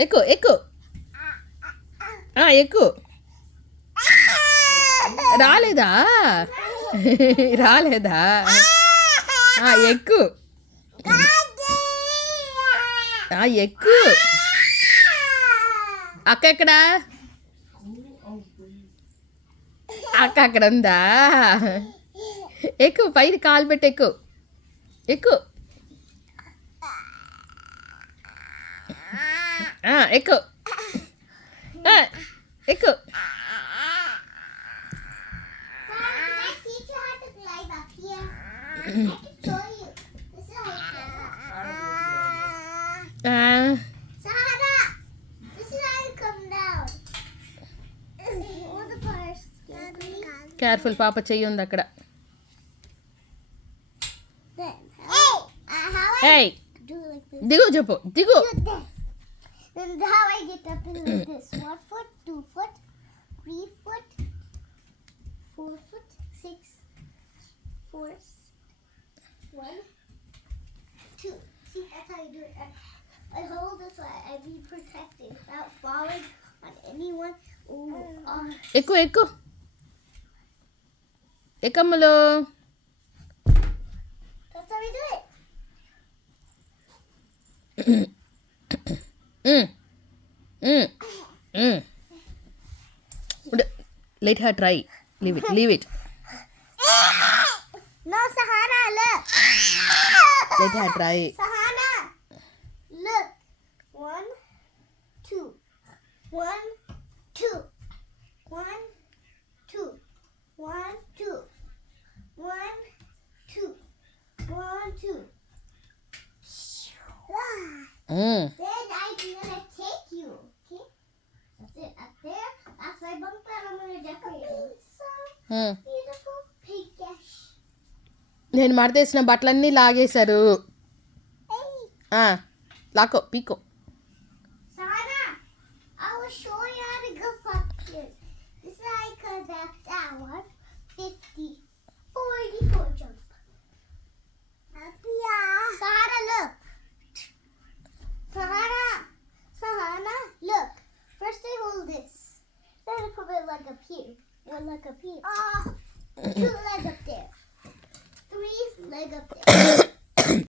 ఎక్కు ఎక్కు ఎక్కు. రాలేదా? రాలేదా? ఎక్కు ఎక్కు. అక్క ఎక్కడా? అక్క అక్కడ ఉందా? ఎక్కు, పైన కాలు పెట్టి ఎక్కు. ఎక్కు ఎక్కు ఎక్కు. కేర్ఫుల్, పాప చెయ్యి ఉంది అక్కడ. ఏయ్ దిగు, చెప్పు దిగు. Then how I get up is like this: 1 foot, 2 foot, 3 foot, 4 foot, 6, 4, 1, 2. See, that's how you do it. I hold this so I be protected without falling on anyone. ఎక్కు ఎక్కు. ఎక్కమ్మలో. That's how we do it. Let her try. Leave it. No, Sahana, look. Let her try. Sahana, look. 1, 2. 1, 2. 1, 2. 1, 2. 1, 2. 1, 2. Then I'm gonna take you. Okay? That's it. Up there. That's my bunk bed. I'm gonna decorate it. So beautiful pinkish. నేను మడతేసిన బట్టలన్నీ లాగేశారు. లాకో పీకో. Sana, I will show you how to go pumpkin. This is how I cut that one. 50, 44 jump. Sana, look. Sahana, look. First I hold this. Then I put my leg up here. One leg up here. 2 leg up there. 3 leg up there.